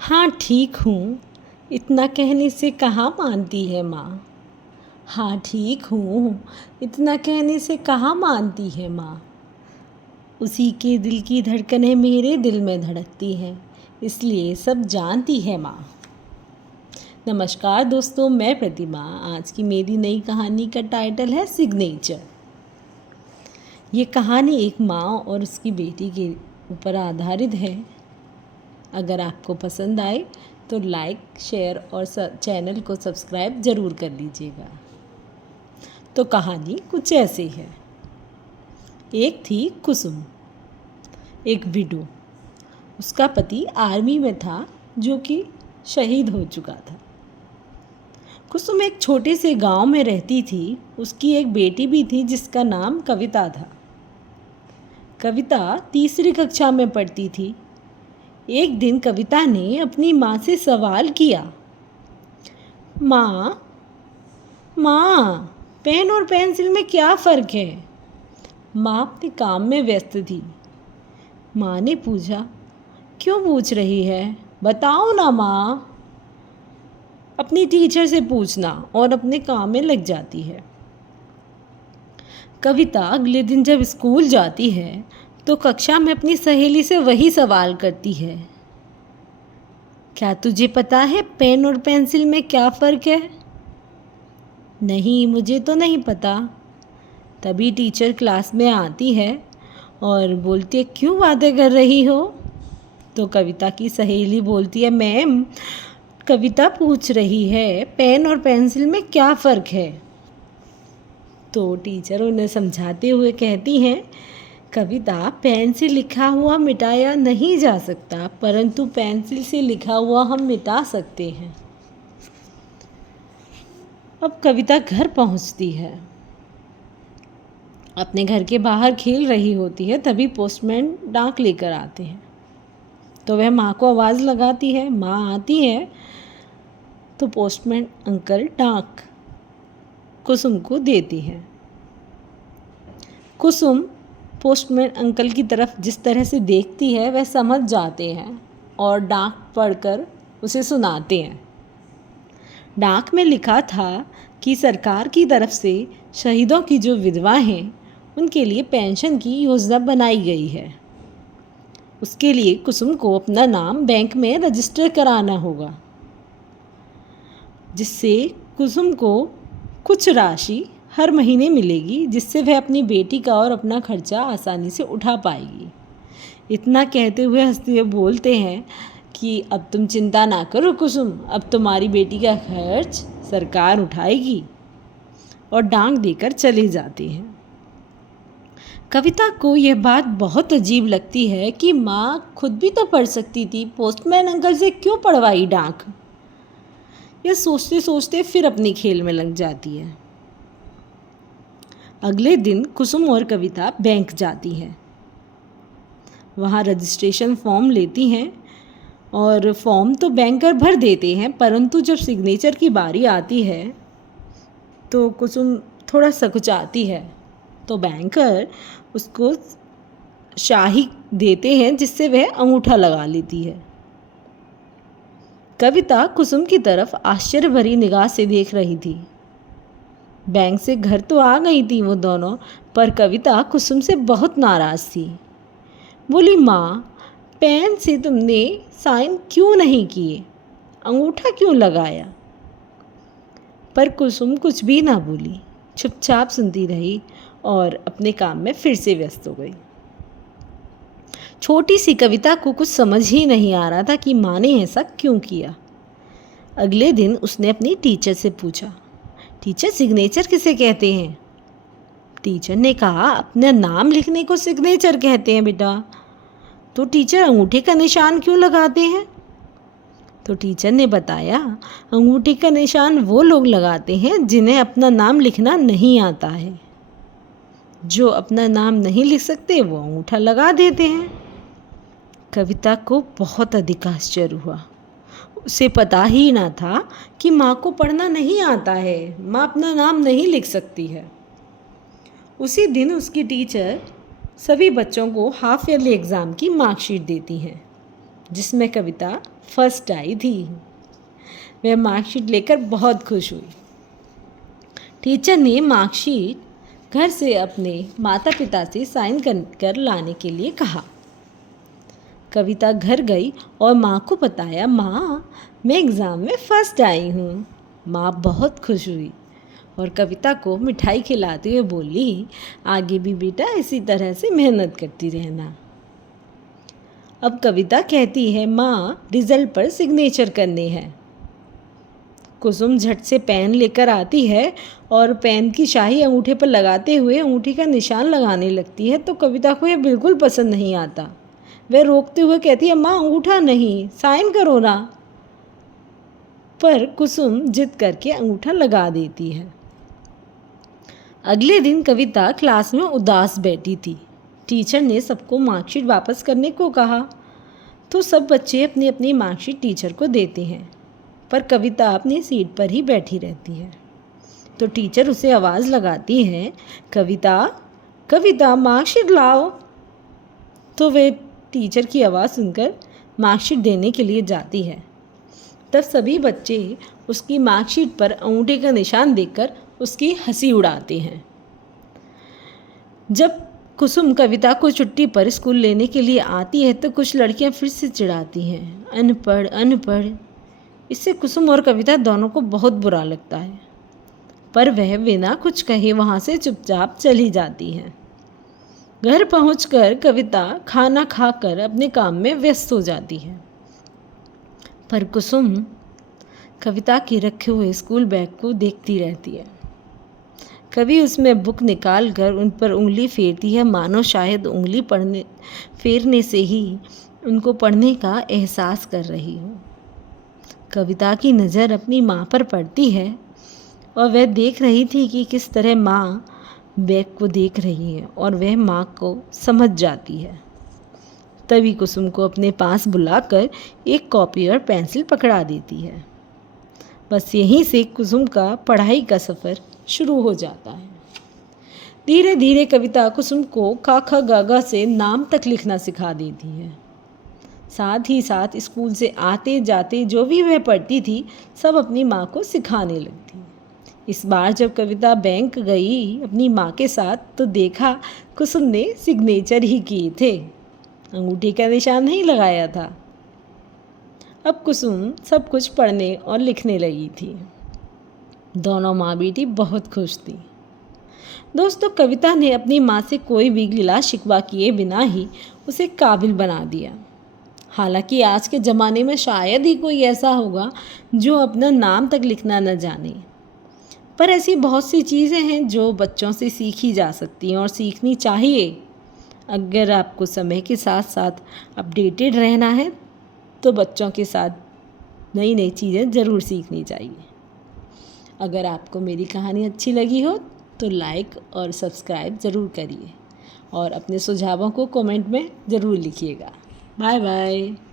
हाँ ठीक हूँ, इतना कहने से कहाँ मानती है माँ। हाँ ठीक हूँ, इतना कहने से कहाँ मानती है माँ। उसी के दिल की धड़कनें मेरे दिल में धड़कती हैं, इसलिए सब जानती है माँ। नमस्कार दोस्तों, मैं प्रतिमा। आज की मेरी नई कहानी का टाइटल है सिग्नेचर। ये कहानी एक माँ और उसकी बेटी के ऊपर आधारित है। अगर आपको पसंद आए तो लाइक, शेयर और चैनल को सब्सक्राइब ज़रूर कर लीजिएगा। तो कहानी कुछ ऐसे है। एक थी कुसुम, एक विडो। उसका पति आर्मी में था, जो कि शहीद हो चुका था। कुसुम एक छोटे से गांव में रहती थी। उसकी एक बेटी भी थी जिसका नाम कविता था। कविता तीसरी कक्षा में पढ़ती थी। एक दिन कविता ने अपनी माँ से सवाल किया, माँ पेन और पेंसिल में क्या फ़र्क है। माँ अपने काम में व्यस्त थी। माँ ने पूछा, क्यों पूछ रही है, बताओ ना माँ। अपनी टीचर से पूछना, और अपने काम में लग जाती है। कविता अगले दिन जब स्कूल जाती है तो कक्षा में अपनी सहेली से वही सवाल करती है, क्या तुझे पता है पेन और पेंसिल में क्या फ़र्क है। नहीं, मुझे तो नहीं पता। तभी टीचर क्लास में आती है और बोलती है, क्यों बातें कर रही हो। तो कविता की सहेली बोलती है, मैम कविता पूछ रही है पेन और पेंसिल में क्या फ़र्क है। तो टीचर उन्हें समझाते हुए कहती हैं, कविता, पेन से लिखा हुआ मिटाया नहीं जा सकता, परंतु पेंसिल से लिखा हुआ हम मिटा सकते हैं। अब कविता घर पहुंचती है। अपने घर के बाहर खेल रही होती है, तभी पोस्टमैन डाक लेकर आते हैं। तो वह माँ को आवाज़ लगाती है। माँ आती है तो पोस्टमैन अंकल डाक कुसुम को देती है। कुसुम पोस्टमैन अंकल की तरफ जिस तरह से देखती है वह समझ जाते हैं और डाक पढ़कर उसे सुनाते हैं। डाक में लिखा था कि सरकार की तरफ से शहीदों की जो विधवा हैं उनके लिए पेंशन की योजना बनाई गई है। उसके लिए कुसुम को अपना नाम बैंक में रजिस्टर कराना होगा, जिससे कुसुम को कुछ राशि हर महीने मिलेगी, जिससे वह अपनी बेटी का और अपना खर्चा आसानी से उठा पाएगी। इतना कहते हुए हंसते हुए बोलते हैं कि अब तुम चिंता ना करो कुसुम, अब तुम्हारी बेटी का खर्च सरकार उठाएगी, और डांग देकर चले जाते हैं। कविता को यह बात बहुत अजीब लगती है कि माँ खुद भी तो पढ़ सकती थी, पोस्टमैन अंकल से क्यों पढ़वाई डाक। यह सोचते सोचते फिर अपनी खेल में लग जाती है। अगले दिन कुसुम और कविता बैंक जाती हैं। वहाँ रजिस्ट्रेशन फॉर्म लेती हैं और फॉर्म तो बैंकर भर देते हैं, परंतु जब सिग्नेचर की बारी आती है तो कुसुम थोड़ा सकुचाती है। तो बैंकर उसको शाही देते हैं, जिससे वह अंगूठा लगा लेती है। कविता कुसुम की तरफ आश्चर्य भरी निगाह से देख रही थी। बैंक से घर तो आ गई थी वो दोनों, पर कविता कुसुम से बहुत नाराज़ थी। बोली, माँ पेन से तुमने साइन क्यों नहीं किए, अंगूठा क्यों लगाया। पर कुसुम कुछ भी ना बोली, चुपचाप सुनती रही और अपने काम में फिर से व्यस्त हो गई। छोटी सी कविता को कुछ समझ ही नहीं आ रहा था कि माँ ने ऐसा क्यों किया। अगले दिन उसने अपनी टीचर से पूछा, टीचर सिग्नेचर किसे कहते हैं। टीचर ने कहा, अपना नाम लिखने को सिग्नेचर कहते हैं बेटा। तो टीचर अंगूठे का निशान क्यों लगाते हैं। तो टीचर ने बताया, अंगूठे का निशान वो लोग लगाते हैं जिन्हें अपना नाम लिखना नहीं आता है। जो अपना नाम नहीं लिख सकते वो अंगूठा लगा देते हैं। कविता को बहुत अधिक आश्चर्य हुआ। उसे पता ही ना था कि माँ को पढ़ना नहीं आता है, माँ अपना नाम नहीं लिख सकती है। उसी दिन उसकी टीचर सभी बच्चों को हाफ ईयरली एग्ज़ाम की मार्कशीट देती हैं, जिसमें कविता फर्स्ट आई थी। वह मार्कशीट लेकर बहुत खुश हुई। टीचर ने मार्कशीट घर से अपने माता पिता से साइन कर लाने के लिए कहा। कविता घर गई और माँ को बताया, माँ मैं एग्ज़ाम में फ़र्स्ट आई हूँ। माँ बहुत खुश हुई और कविता को मिठाई खिलाते हुए बोली, आगे भी बेटा इसी तरह से मेहनत करती रहना। अब कविता कहती है, माँ रिज़ल्ट पर सिग्नेचर करने हैं। कुसुम झट से पेन लेकर आती है और पेन की शाही अंगूठे पर लगाते हुए अंगूठी का निशान लगाने लगती है, तो कविता को यह बिल्कुल पसंद नहीं आता। वह रोकते हुए कहती है, माँ अंगूठा नहीं, साइन करो ना। पर कुसुम जिद करके अंगूठा लगा देती है। अगले दिन कविता क्लास में उदास बैठी थी। टीचर ने सबको मार्कशीट वापस करने को कहा, तो सब बच्चे अपनी अपनी मार्कशीट टीचर को देते हैं, पर कविता अपनी सीट पर ही बैठी रहती है। तो टीचर उसे आवाज़ लगाती है, कविता कविता मार्कशीट लाओ। तो वह टीचर की आवाज़ सुनकर मार्कशीट देने के लिए जाती है। तब सभी बच्चे उसकी मार्कशीट पर अंगूठे का निशान देखकर उसकी हंसी उड़ाते हैं। जब कुसुम कविता को छुट्टी पर स्कूल लेने के लिए आती है तो कुछ लड़कियां फिर से चिढ़ाती हैं, अनपढ़ अनपढ़। इससे कुसुम और कविता दोनों को बहुत बुरा लगता है, पर वह बिना कुछ कहे वहाँ से चुपचाप चली जाती है। घर पहुंचकर कविता खाना खाकर अपने काम में व्यस्त हो जाती है, पर कुसुम कविता के रखे हुए स्कूल बैग को देखती रहती है। कभी उसमें बुक निकाल कर उन पर उंगली फेरती है, मानो शायद उंगली फेरने से ही उनको पढ़ने का एहसास कर रही हो। कविता की नज़र अपनी माँ पर पड़ती है और वह देख रही थी कि किस तरह माँ बैग को देख रही है और वह माँ को समझ जाती है। तभी कुसुम को अपने पास बुलाकर एक कॉपी और पेंसिल पकड़ा देती है। बस यहीं से कुसुम का पढ़ाई का सफ़र शुरू हो जाता है। धीरे धीरे कविता कुसुम को क ख ग घ से नाम तक लिखना सिखा देती है। साथ ही साथ स्कूल से आते जाते जो भी वह पढ़ती थी सब अपनी माँ को सिखाने लगती। इस बार जब कविता बैंक गई अपनी माँ के साथ तो देखा कुसुम ने सिग्नेचर ही किए थे, अंगूठे का निशान नहीं लगाया था। अब कुसुम सब कुछ पढ़ने और लिखने लगी थी। दोनों माँ बेटी बहुत खुश थी। दोस्तों, कविता ने अपनी माँ से कोई भी गिला शिकवा किए बिना ही उसे काबिल बना दिया। हालांकि आज के ज़माने में शायद ही कोई ऐसा होगा जो अपना नाम तक लिखना न जाने, पर ऐसी बहुत सी चीज़ें हैं जो बच्चों से सीखी जा सकती हैं और सीखनी चाहिए। अगर आपको समय के साथ साथ अपडेटेड रहना है तो बच्चों के साथ नई नई चीज़ें ज़रूर सीखनी चाहिए। अगर आपको मेरी कहानी अच्छी लगी हो तो लाइक और सब्सक्राइब ज़रूर करिए और अपने सुझावों को कमेंट में ज़रूर लिखिएगा। Bye bye.